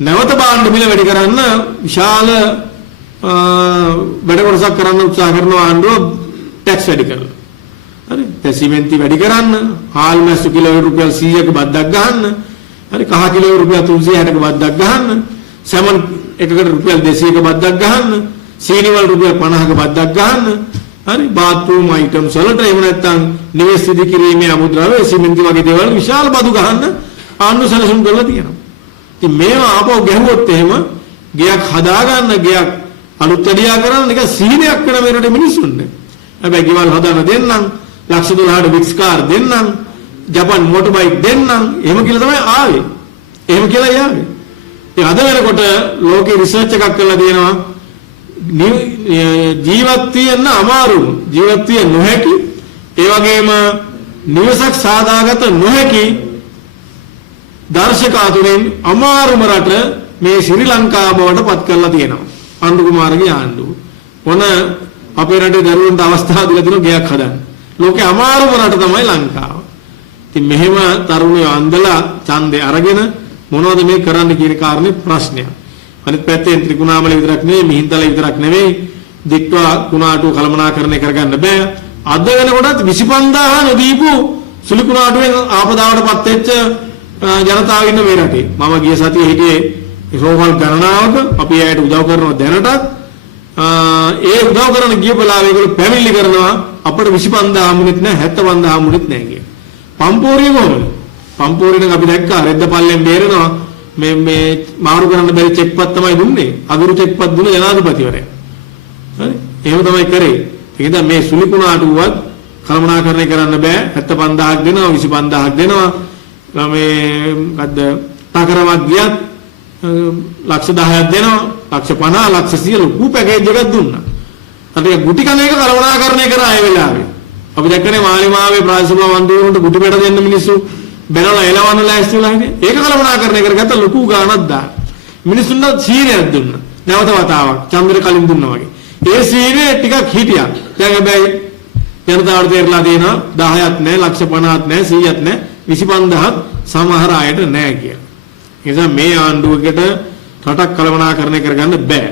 නැවත භාණ්ඩ මිල වැඩි කරන්න විශාල වැඩ කොටසක් කරන්න උත්සාහ කරන ආණ්ඩුව ටැක්ස් වැඩි කරලා. හරි. දැන් සිමෙන්ති වැඩි කරන්න, හාල් මැස්සු කිලෝ රුපියල් 100ක බද්දක් ගහන්න. හරි. කහ කිලෝ රුපියල් 360ක බද්දක් ගහන්න. සැමන් එකකට රුපියල් 200ක බද්දක් ගහන්න. සීනි වල රුපියල් 50ක බද්දක් ගහන්න. හරි. බාත්රූම් අයිටම්ස් වලට එහෙම නැත්නම් නිවෙස් ඉදි කිරීමේ අමුද්‍රව්‍ය සිමෙන්ති වගේ දේවල් විශාල බදු ගහන්න ආණ්ඩුව සැලසුම් කරලා තියෙනවා. ඉතින් මේවා ආපහු ගැහුවොත් එහෙම ගයක් හදාගන්න ගයක් අලුත් වැඩියා කරන්න නිකන් සීනයක් වෙන මේ රටේ මිනිස්සුන්ට. හැබැයි ගෙවල් හදාන්න දෙන්නම්, ලක්ෂ 12ට වික්ස් කාර් දෙන්නම්, ජපන් මොටර් බයික් දෙන්නම්, එහෙම කියලා තමයි ආවේ. එහෙම කියලා යාවේ. ඉතින් අද වෙනකොට ලෝකේ රිසර්ච් එකක් කරලා තියෙනවා ජීවත් වෙන්න අමාරු, ජීවත් වෙන්න නොහැකි, ඒ වගේම නිවසක් සාදාගත නොහැකි දර්ශක අතුරින් අමාරුම රට මේ ශ්‍රී ලංකාව බවට පත් කරලා තියෙනවා. අනුර කුමාරගේ ආණ්ඩුව. මොන අපේ රටේ දරුවන්ට අවස්ථාව දීලා තියෙන ගයක් හදන්න. ලෝකේ අමාරුම රට තමයි ලංකාව. ඉතින් මෙහෙම තරුණයෝ අන්දලා ඡන්දේ අරගෙන මොනවද මේ කරන්න කියන කාරණේ ප්‍රශ්නයක්. අනිත් පැත්තෙන් ත්‍රිකුණාමල විතරක් නෙවෙයි, මිහින්තල විතරක් නෙවෙයි, දික්වා කුණාටු කළමනාකරණය කරගන්න බෑ. අද වෙනකොටත් 25000 නොදීපු සුළු කුණාටුවෙන් ආපදාවටපත් වෙච්ච ජනතාව ඉන්න මේ රටේ. මම ගිය සතියේ හිටියේ රෝහල් ගණනාවක අපි ඇයට උදව් කරනවා දැනටත්. ඒ උදව් කරන ගිය වෙලාවෙ ඒගොල්ලෝ පැමිණිලි කරනවා අපිට 25000 හම්බුනෙත් නැහැ 75000 හම්බුනෙත් නැහැ කිය. පම්පෝරිය කොහොමද? පම්පෝරියෙන් අපි දැක්කා රෙද්ද පල්ලෙන් බේරෙනවා මේ මාරු කරන්න බැරි චෙක්පත් තමයි දුන්නේ. අගුරු චෙක්පත් දුන්න ජනාධිපතිවරයා. හරි? එහෙම තමයි කරේ. ඒක නිසා මේ සුළු කුණාටුවත් කළමනාකරණය කරන්න බෑ. 75000ක් දෙනවා 25000ක් දෙනවා. මේ මොකද්ද? තකරමක් ගියත් ලක්ෂ 10ක් දෙනවා. ලක්ෂ 50 ලක්ෂ 100 ලොකු පැකේජ් එකක් දුන්නා. අර ඒ ගුටි කන එක කළමනාකරණය කරා ඒ වෙලාවේ. අපි දැක්කනේ මාලිමාවේ ප්‍රාදේශීය මන්ත්‍රීවරුන්ට ගුටි පෙළ දෙන්න මිනිස්සු බැනලා එලවන්න ලෑස්ති වෙලා හිටියේ. ඒක කළමනාකරණය කරගත්ත ලොකු ගාණක් දාන. මිනිස්සුන්ට සීනියක් දුන්නා. නැවත වතාවක් චන්ද්‍ර කලින් දුන්නා වගේ. ඒ සීනේ ටිකක් හිටියා. දැන් හැබැයි ජනතාවට තේරලා තියෙනවා 10ක් නැහැ, ලක්ෂ 50ක් නැහැ, 100ක් නැහැ, 25000ක් සමහර අයට නැහැ කියලා. ඒ නිසා මේ ආණ්ඩුවකට රටක් කළමනාකරණය කරගන්න බෑ.